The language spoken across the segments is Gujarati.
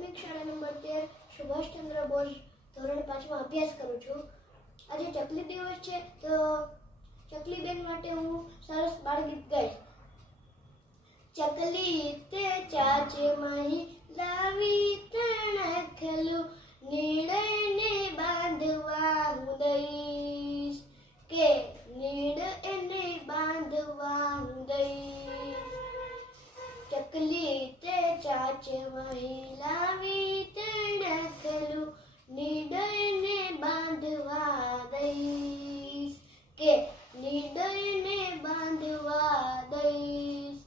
પ્રાથમિક શાળા નંબર 13 સુભાષચંદ્ર બોઝ ધોરણ 5 માં અભ્યાસ કરું છું. આજે ચકલી દિવસ છે તો ચકલી બેન માટે હું સરસ બાળગીત ગાઈશ. ચકલી તે ચાચમાં લાવી તણખલું નીડને બાંધવા હું દઈશ કે નીડ એને બાંધવા હું દઈશ. ચકલી તે ચાચમાં લાવી તણખલું નીડ એને બાંધવા દઈશ કે નીડ એને બાંધવા દઈશ.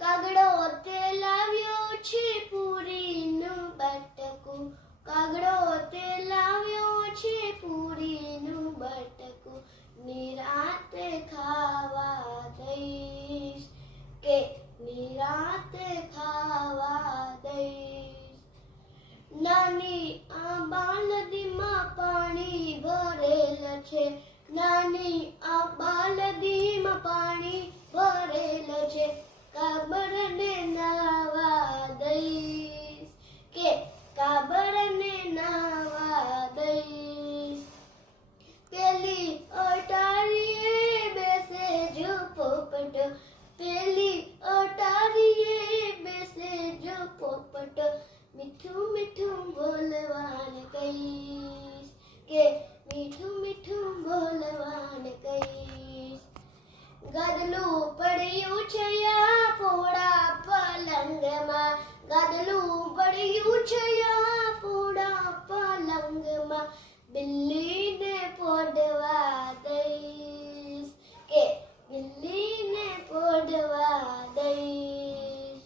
કાગડો તે લાવ્યો છે પૂરીનું બટકું, કાગડો તે લાવ્યો છે પૂરીનું બટકું નિરાતે ખાવા દઈશ કે નિરાતે ખાવા દઈશ. નાની આ બાલદીમાં પાણી ભરેલ છે, નાની આ બાલદીમાં પાણી ભરેલ છે કાબરને નાવા દઈશ કે કાબરને નાવા દઈશ. પેલી અટારીએ બેસે જો પોપટ, પેલી અટારીએ બેસે જો પોપટ મીઠું મીઠું બોલવાને કહીશ કે મીઠું મીઠું બોલવાને કહીશ. ગાદલું પડ્યું છે યા પોળા પલંગમાં, ગાદલું પડ્યું છે યા પોળા પલંગમાં બિલ્લીને પોડવા દઈશ કે બિલ્લીને પોડવા દઈશ.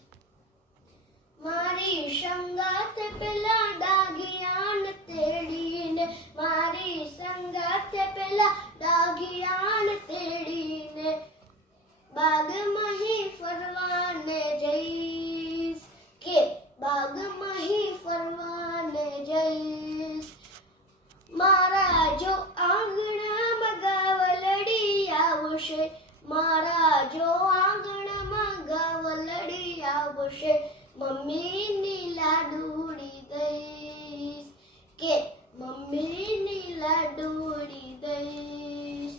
મારી સંગાત પેલા ડાઘિયાન તેડીને, મારી સંગાત પેલા ડાઘિયાન તેડીને બાગમાં ફરવાને જઈશ કે બાગમાં ફરવાને જઈશ. મારા જો આંગણામાં ગાવલડી આવશે, મારા જો આંગણામાં ગાવલડી આવશે મમ્મીની લાડુડી દઈશ કે મમ્મીની લાડુડી દઈશ.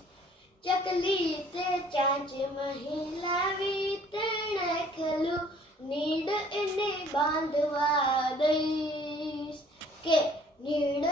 ચકલી તે ચાંચમાં લાવી તણખલું નીડ એને બાંધવા દઈશ કે નીડ